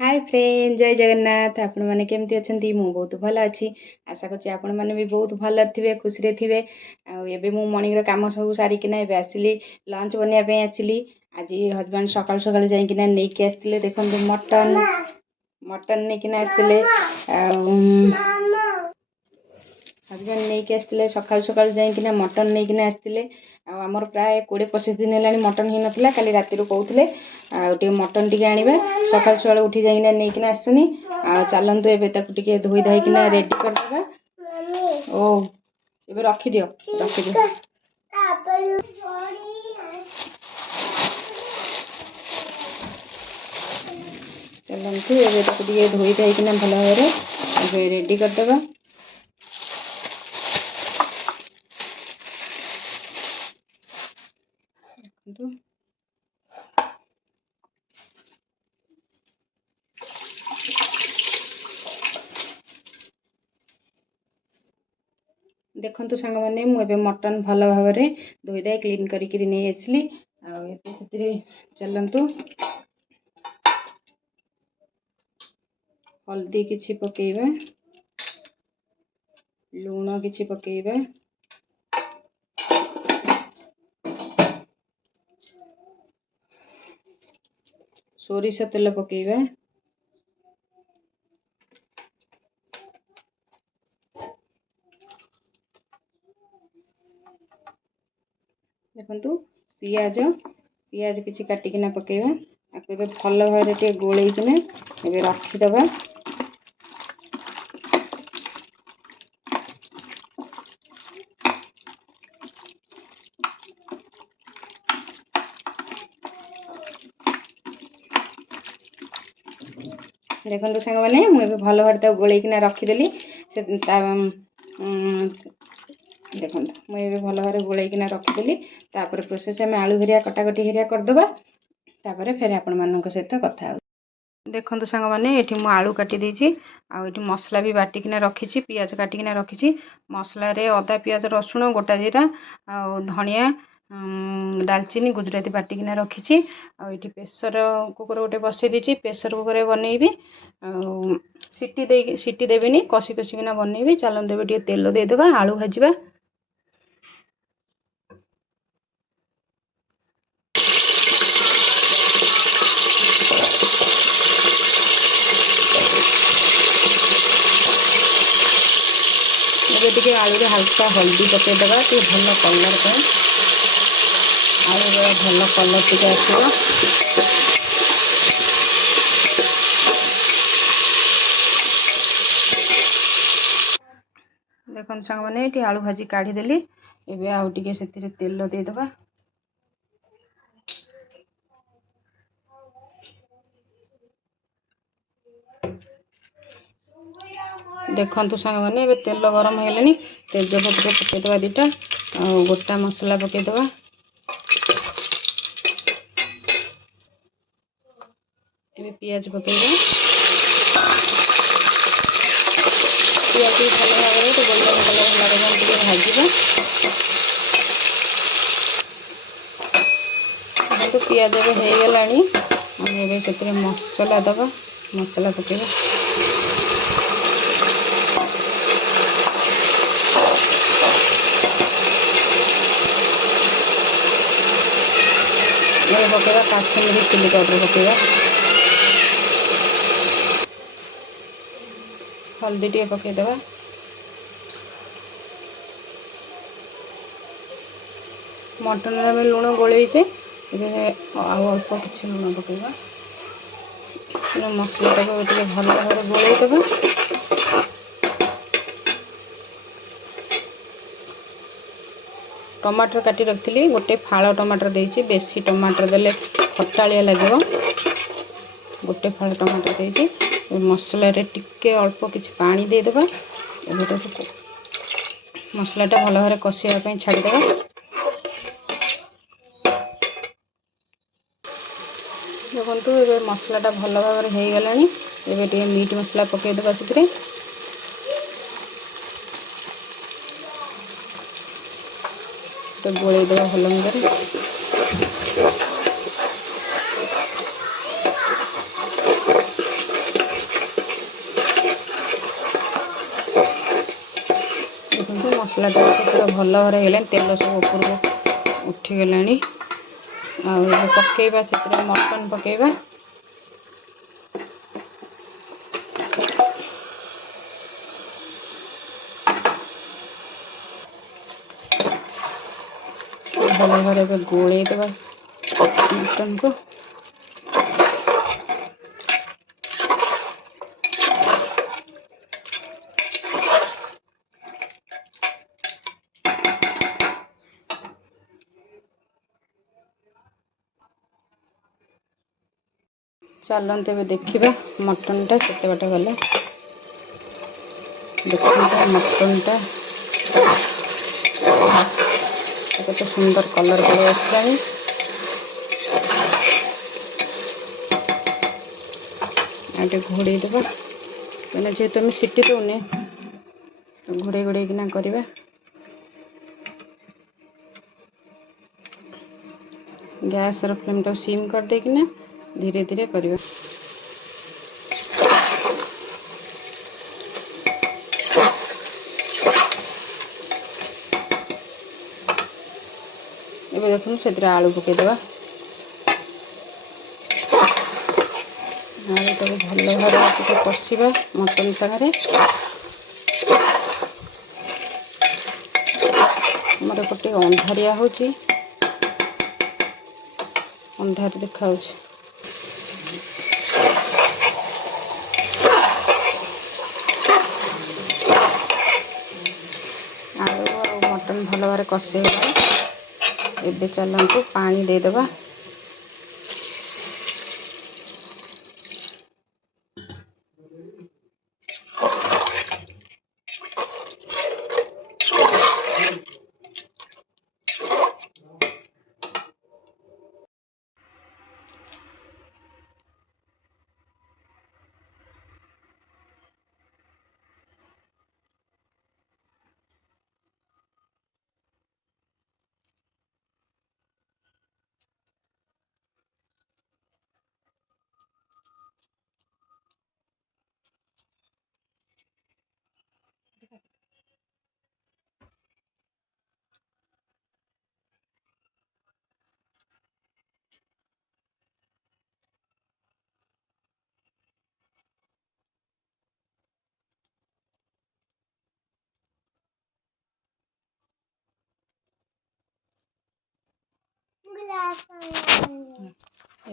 Hi friend जय जगन्नाथ आपण मैंने केमती अच्छा मु बहुत भल अच्छी आशा करছি आपण मैंने भी बहुत भल थे खुशी थे आबे मु मॉर्निंग काम सब सारिकिना ए आसली लंच बनवाई आसली आज हजबैंड सकाल सकाल जाइकिना नहीं आसते देखो मटन मटन नहीं आसते हजबैंड नहीं आसते सकाल सकाल जाइकिना मटन नहीं आसते आमर प्राय 20-25 दिन है मटन ही नाला काली राति कहते मटन टी आने सकाल सकाल उठी जाइना नहीं आसनी चलतु ए धोई धाइकिना रेडी करदे ओ ए रखिदि रखिदि चलतु ए धोई धाइकिना भल भाव रेडी करदे देखु सांग मैंने मुझे मटन भल भाव धोई धाई क्लीन करी नहीं आसली से चलतु हल्दी किछि पकेइबा लूण किछि पकेइबा सोरिष तेल पकेइबा देखु पियाज पियाज किछि काटिकिना पकेइबा आपको भल भाव गोलैकिना ए रखिदबा देखो सांग मैंने मुझे भल भाव गोलैकिना रखीदेली से देखो मुझे भल भाव गोलैकिना रखीदेली प्रोसेस आम आलू हेरिया कटाकटी हेरिया करदबा फिर आपण मानक सहित कथा देखो सांग मैंने ये मु आलू काटी देछि आ ये मसला भी बाटिकिना रखी पियाज काटिकिना रखी मसला अदा पियाज रसुण गोटा जीरा आ धनिया डालचीनी गुजराती बाटिकिना रखी आठी प्रेसर कुकर गोटे बसई देछि प्रेसर कुकर बनइबी सीटी देविनी कषि कषिकिना बनइबी चलते टे तेल देदेबा आलू भाजवा टे आलू हल्का हल्दी पकईदेवा टे भल कलर पे आलू भल कलर टे आसो देखो सांग मैंने ये आलू भाजी काढ़ीदेली एवं आउ टे से तेल देदेबा देखु सांग मैंने तेल गरम है तेजपत्र पकईदेवा दीटा गोटा मसला पकईदेवा पियाज पकईबा पियाज भल भाव तो गोल्डन कलर होला भाजवा देखो पियाज हो गला से मसला दबा मसला पकईबा पकड़ा काश्मीरी चिली पाउडर पकड़ा हल्दी टे पकईदेवा मटन में लुण गोलैचे अल्प किसी लुण पकईबा मसला टाक भल भाव गोलैदेवा टमाटर काटी रखी गोटे फाड़ टमाटर देछि बेसी टमाटर देले खटालिया लगे गोटे फाड़ टमाटर देछि मसला टिके अल्प किसी पानी देदेबा मसलाटा भल भाव कषापी छाड़देवा देखो ये मसलाटा भल भाव हो गला मीट मसला पकईदेवा से गोलैदेवा भल भाव ମସଲାଟା ପୁରା ଭଲ ଭାବରେ ହେଇଗଲାଣି, ତେଲ ସବୁ ଉପରକୁ ଉଠିଗଲାଣି। ଆଉ ଏବେ ପକେଇବା ସେଥିରେ ମଟନ୍ ପକେଇବା। ଭଲ ଭାବରେ ଏବେ ଗୋଳେଇ ଦେବା ମଟନ୍କୁ। ଚାଲନ୍ତୁ ଏବେ ଦେଖିବା ମଟନ୍ଟା କେତେ ବାଟ ଗଲା। ଦେଖନ୍ତୁ ମଟନ୍ଟା କେତେ ସୁନ୍ଦର କଲର୍ ପଳେଇ ଆସିଲାଣି। ଆଉ ଟିକେ ଘୋଡ଼େଇ ଦେବା, କାହିଁକିନା ଯେହେତୁ ଆମେ ସିଟି ଦେଉନେ ତ ଘୋଡ଼େଇକିନା କରିବା। ଗ୍ୟାସ୍ର ଫ୍ଲେମ୍ଟାକୁ ସିମ୍ କରିଦେଇକିନା ଧୀରେ ଧୀରେ କରିବା। ଏବେ ଦେଖନ୍ତୁ ସେଥିରେ ଆଳୁ ପକାଇଦେବା। ଆଳୁଟାକୁ ଭଲ ଭାବରେ ଟିକେ କଷିବା ମଟନ୍ ସାଙ୍ଗରେ। ଆମର ଗୋଟେ ଅନ୍ଧାରିଆ ହେଉଛି, ଅନ୍ଧାର ଦେଖାଉଛି। ଆଳୁ ଆଉ ମଟନ୍ ଭଲ ଭାବରେ କଷି ହେଇଗଲା। ଏବେ ଚାଲନ୍ତୁ ପାଣି ଦେଇଦେବା।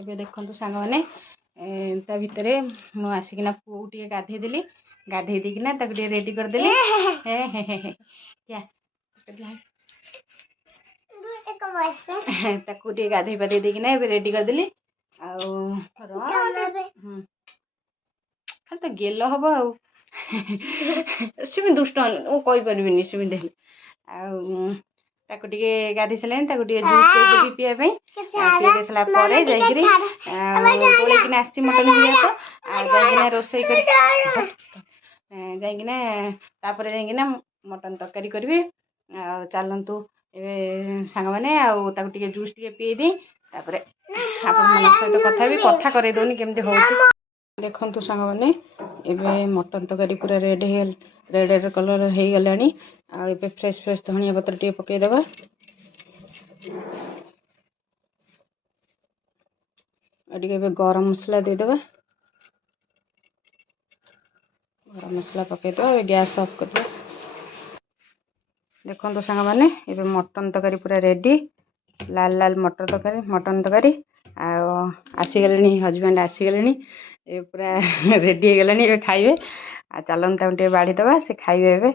ଏବେ ଦେଖନ୍ତୁ ସାଙ୍ଗମାନେ, ତା ଭିତରେ ମୁଁ ଆସିକିନା ପୁଅକୁ ଟିକେ ଗାଧେଇ ଦେଲି। ଗାଧେଇ ଦେଇକିନା ତାକୁ ଟିକେ ରେଡ଼ି କରିଦେଲି। ତାକୁ ଟିକେ ଗାଧେଇ ପାଧେଇ ଦେଇକିନା ଏବେ ରେଡ଼ି କରିଦେଲି। ଆଉ ଖାଲି ତ ଗେଲ ହବ ଆଉ। ସେମିତି ଦୁଷ୍ଟ ମୁଁ କହିପାରିବିନି ସେମିତି ହେଲେ। ଆଉ ତାକୁ ଟିକେ ଗାଧେଇ ସାରିଲାଣି, ତାକୁ ଟିକେ ଜୁସ୍ ଦେଇଦେବି ପିଇବା ପାଇଁ। ପିଇ ଦେଇ ସାରିଲା ପରେ ଯାଇକିରି ଗୋଳେଇକିନା ଆସିଛି ମଟନ୍ ହେରିକା, ଆଉ ଯାଇକିନା ରୋଷେଇ କରି ଯାଇକିନା ତାପରେ ଯାଇକିନା ମଟନ୍ ତରକାରୀ କରିବି। ଆଉ ଚାଲନ୍ତୁ ଏବେ ସାଙ୍ଗମାନେ, ଆଉ ତାକୁ ଟିକେ ଜୁସ୍ ଟିକେ ପିଇଦିଏ, ତାପରେ ଆପଣମାନଙ୍କ ସହିତ କଥା ହେବି। କଥା କରେଇ ଦେଉନି କେମିତି ହେଉଛି। ଦେଖନ୍ତୁ ସାଙ୍ଗମାନେ, ଏବେ ମଟନ୍ ତରକାରୀ ପୁରା ରେଡ୍ କଲର୍ ହେଇଗଲାଣି। ଆଉ ଏବେ ଫ୍ରେଶ୍ ଧନିଆ ପତ୍ର ଟିକେ ପକେଇଦେବା। ଆଉ ଟିକେ ଏବେ ଗରମ ମସଲା ଦେଇଦେବା। ଗରମ ମସଲା ପକେଇଦେବା। ଏବେ ଗ୍ୟାସ୍ ଅଫ୍ କରିଦେବା। ଦେଖନ୍ତୁ ସାଙ୍ଗମାନେ, ଏବେ ମଟନ୍ ତରକାରୀ ପୁରା ରେଡ଼ି। ଲାଲ ମଟନ୍ ତରକାରୀ। ଆଉ ଆସିଗଲେଣି, ହଜବେଣ୍ଡ ଆସିଗଲେଣି। ଏବେ ପୁରା ରେଡ଼ି ହେଇଗଲାଣି, ଏବେ ଖାଇବେ। ଆଉ ଚାଲନ୍ତୁ ତାଙ୍କୁ ଟିକେ ବାଢ଼ି ଦେବା, ସେ ଖାଇବେ ଏବେ।